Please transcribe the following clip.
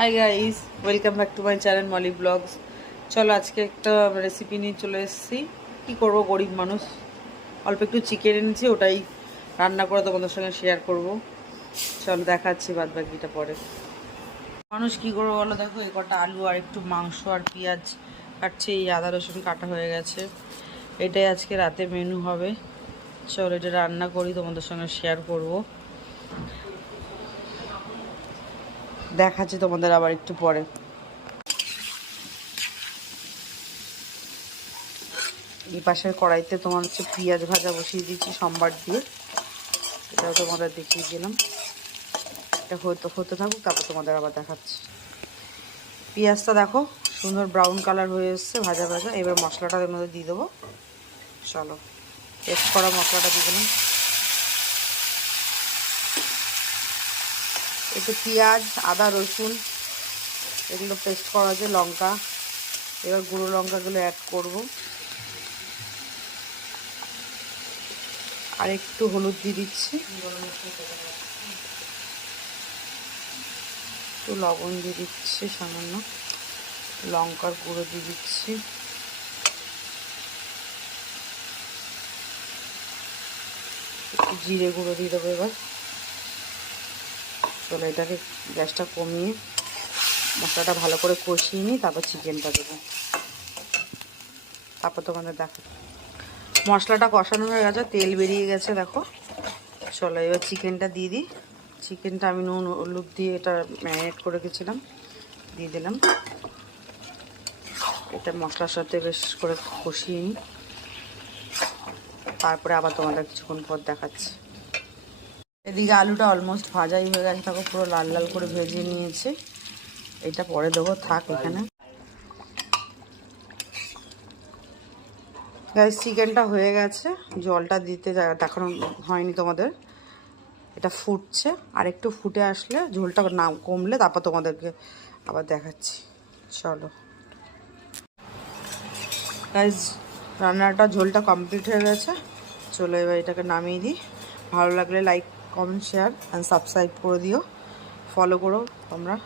High guys, welcome back to my channel Molly blogs. চলো আজকে একটা রেসিপি নিয়ে চলে এসেছি। কী করবো, গরিব মানুষ, অল্প একটু চিকেন এনেছি, ওটাই রান্না করে তোমাদের সঙ্গে শেয়ার করব। চলো দেখাচ্ছি বাদ বাকিটা পরে। মানুষ কী করবো বলো, দেখো এই কটা আলু আর একটু মাংস আর পেঁয়াজ কাটছে, এই আদা রসুন কাটা হয়ে গেছে। এটাই আজকে রাতে মেনু হবে। চলো এটা রান্না করি, তোমাদের সঙ্গে শেয়ার করব। দেখাচ্ছি তোমাদের আবার একটু পরে। এই পাশের কড়াইতে তোমার হচ্ছে পেঁয়াজ ভাজা বসিয়ে দিয়েছি সম্বার দিয়ে, এটাও তোমাদের দেখিয়ে দিলাম। এটা হতে থাকুক, তারপর তোমাদের আবার দেখাচ্ছি। পেঁয়াজটা দেখো সুন্দর ব্রাউন কালার হয়ে এসছে, ভাজা ভাজা। এবার মশলাটা এর মধ্যে দিয়ে দেবো। চলো পেস্ট করা মশলাটা দিয়ে দিলাম। একটু পেঁয়াজ, আদা, রসুন এগুলো পেস্ট করা আছে, লঙ্কা, এবার গুঁড়ো লঙ্কাগুলো অ্যাড করব। আর একটু হলুদ দিয়ে দিচ্ছি, একটু লবণ দিয়ে দিচ্ছি, সামান্য লঙ্কার গুঁড়ো দিয়ে দিচ্ছি, একটু জিরে গুঁড়ো দিয়ে দেবো। এবার চলো এটাকে গ্যাসটা কমিয়ে মশলাটা ভালো করে কষিয়ে নিই, তারপর চিকেনটা দেবো, তারপর তোমাদের দেখো। মশলাটা কষানো হয়ে গেছে, তেল বেরিয়ে গেছে দেখো। চলো এবার চিকেনটা দিয়ে দিই। চিকেনটা আমি নুন হলুদ দিয়ে এটা ম্যারিনেট করে রেখেছিলাম, দিয়ে দিলাম। এটা মশলার সাথে বেশ করে কষিয়ে নিই, তারপরে আবার তোমাদের কিছুক্ষণ পর দেখাচ্ছি। এদিকে আলুটা অলমোস্ট ভাজাই হয়ে গেছে, তারপর পুরো লাল লাল করে ভেজে নিয়েছে। এটা পরে দেবো, থাক এখানে। গাইস চিকেনটা হয়ে গেছে, জলটা দিতে দেখানো হয়নি তোমাদের। এটা ফুটছে, আর একটু ফুটে আসলে ঝোলটা না কমলে তারপর তোমাদেরকে আবার দেখাচ্ছি। চলো গাইস, রান্নাটা ঝোলটা কমপ্লিট হয়ে গেছে। চলো এবার এটাকে নামিয়ে দিই। ভালো লাগলে like, comment, share and subscribe করে দিও, ফলো করো তোমরা।